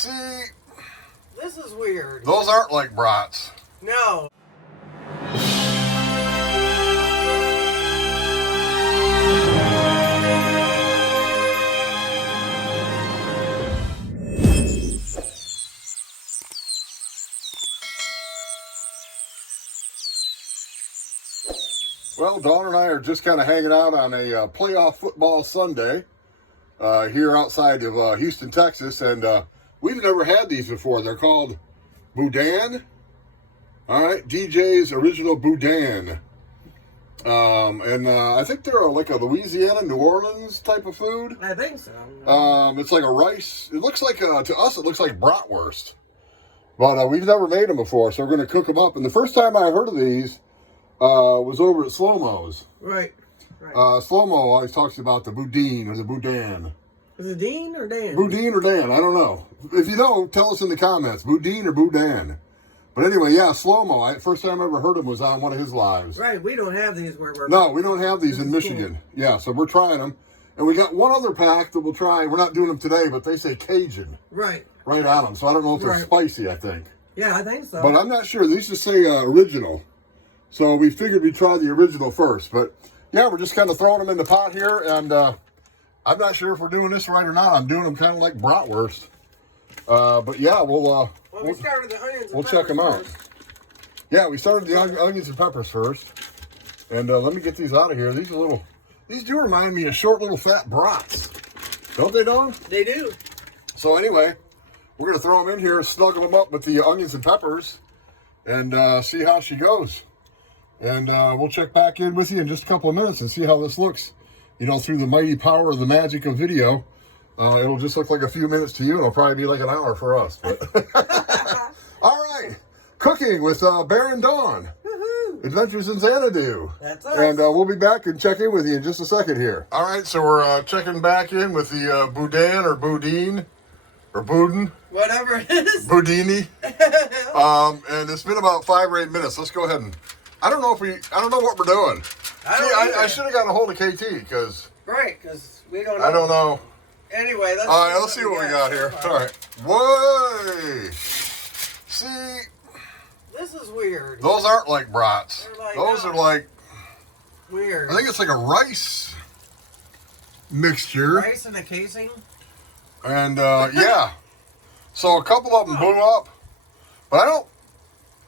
See, this is weird. those aren't like brats. No. Well, Dawn and I are just kind of hanging out on a playoff football Sunday here outside of Houston, Texas, and we've never had these before. They're called Boudin. All right, DJ's original Boudin. And I think they're like a Louisiana, New Orleans type of food. I think so. It's like a rice. It looks like, to us, it looks like bratwurst. But we've never made them before, so we're going to cook them up. And the first time I heard of these was over at Slow-Mo's. Right. Slow-Mo always talks about the Boudin or the Boudin. Is it Dean or Dan? Boudin or Dan, I don't know. If you know, tell us in the comments. Boudin or Boudin. But anyway, yeah, Slow-Mo. First time I ever heard him was on one of his lives. Right, we don't have these where we're... No, we don't have these in Michigan. Cool. Yeah, so we're trying them. And we got one other pack that we'll try. We're not doing them today, but they say Cajun. Right. Right on them. So I don't know if they're spicy, I think. Yeah, I think so. But I'm not sure. These just say original. So we figured we'd try the original first. But yeah, we're just kind of throwing them in the pot here. And I'm not sure if we're doing this right or not. I'm doing them kind of like bratwurst. But yeah, we started the onions and we'll check them out. First. Yeah, we started the onions and peppers first. And let me get these out of here. These do remind me of short little fat brats. Don't they, Dawn? They do. So anyway, we're going to throw them in here, snuggle them up with the onions and peppers, and see how she goes. And we'll check back in with you in just a couple of minutes and see how this looks. You know, through the mighty power of the magic of video, it'll just look like a few minutes to you. It'll probably be like an hour for us. But all right, cooking with Bear and Dawn. Woohoo! Adventures in Xanadu. That's us. And we'll be back and check in with you in just a second here. All right, so we're checking back in with the Boudin or Boudin or Boudin. Whatever it is. Boudini. And it's been about 5 or 8 minutes. Let's go ahead and I don't know what we're doing. I should have gotten a hold of KT because because we don't know. I don't know. Anyway, let's see what we got here. All right. Whoa. See, this is weird. those aren't like brats. Those are like weird. I think it's like a rice mixture. Rice in a casing. And yeah. So a couple of them blew up. But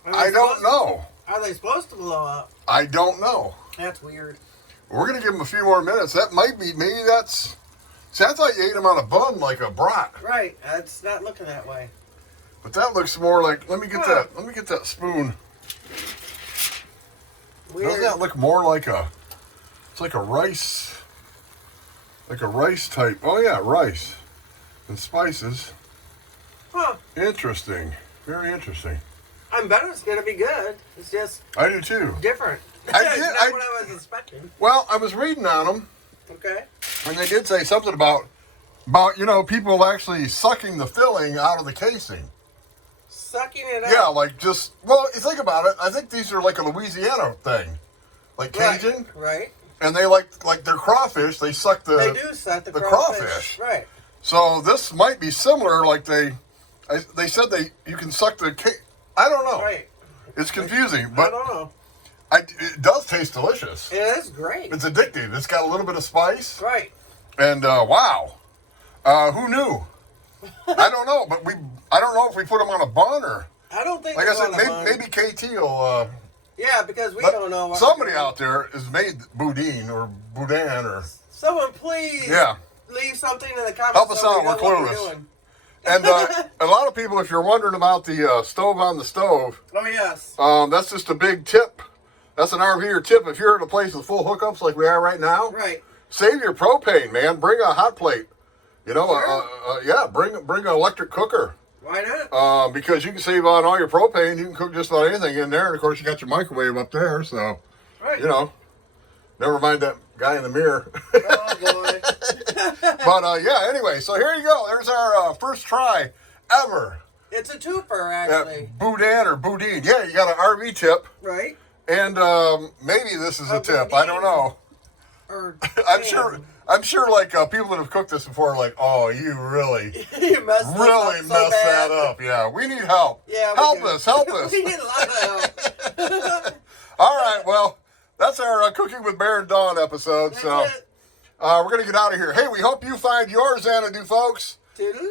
I don't know. Are they supposed to blow up? I don't know. That's weird. We're going to give them a few more minutes. That might be, maybe that's, see, I thought you ate them on a bun like a brat. Right. It's not looking that way. But that looks more like, let me get that spoon. Weird. Doesn't that look more like it's like a rice type. Oh yeah, rice and spices. Huh. Interesting. Very interesting. I bet it's going to be good. It's just I do too. different. Not what I was expecting. Well, I was reading on them. Okay. And they did say something about people actually sucking the filling out of the casing. Sucking it out? Yeah, like just, well, you think about it. I think these are like a Louisiana thing. Like Cajun. Right. And they like their crawfish, they suck the... They do suck the crawfish. Right. So this might be similar, like they said you can suck the... I don't know. Right. It's confusing, but... I don't know. It does taste delicious. It is great. It's addictive. It's got a little bit of spice. Right. And wow. Who knew? I don't know, but I don't know if we put them on a bun or... I don't think like I said, maybe KT will... yeah, because we don't know. Somebody out there has made Boudin or Boudin or... Someone please leave something in the comments. Help us out. We're clueless. And a lot of people, if you're wondering about the stove on the stove... Oh, yes. That's just a big tip. That's an RVer tip. If you're in a place with full hookups like we are right now... Right. Save your propane, man. Bring a hot plate. You know, sure. Bring an electric cooker. Why not? Because you can save on all your propane. You can cook just about anything in there. And, of course, you got your microwave up there. So, you know, never mind that guy in the mirror. Oh, boy. But, yeah, anyway. So, here you go. There's our first try ever. It's a twofer, actually. Boudin or Boudin. Yeah, you got an RV tip. Right. And maybe this is a tip. I don't know. Or I'm sure I'm sure, like, people that have cooked this before are like, oh, you really, You messed this Really up so messed bad. that up. Yeah, we need help. Yeah, help do. us, help us. We need a lot of help. All right, well, that's our Cooking with Bear and Dawn episode. That's so it. we're going to get out of here. Hey, we hope you find your Xanadu, folks. Toodaloo.